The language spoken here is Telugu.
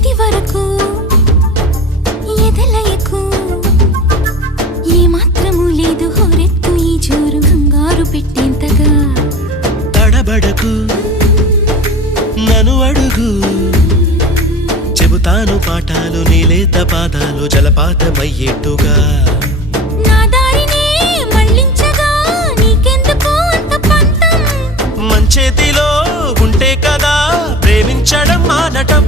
ఇది వరకు ఎదలయకు ఏ మాత్రము లేదు హోరెత్తు ఈ జోరు కంగారు పెట్టేంతగా తడబడకు నన్ను అడుగు చెబుతాను పాఠాలు నీలేత పాదాలు జలపాతమయ్యేట్టుగా నా దారినే మళ్ళించగా నీకెందుకు అంత పంతం మంచేతిలో ఉంటే కదా ప్రేమించడం మానటం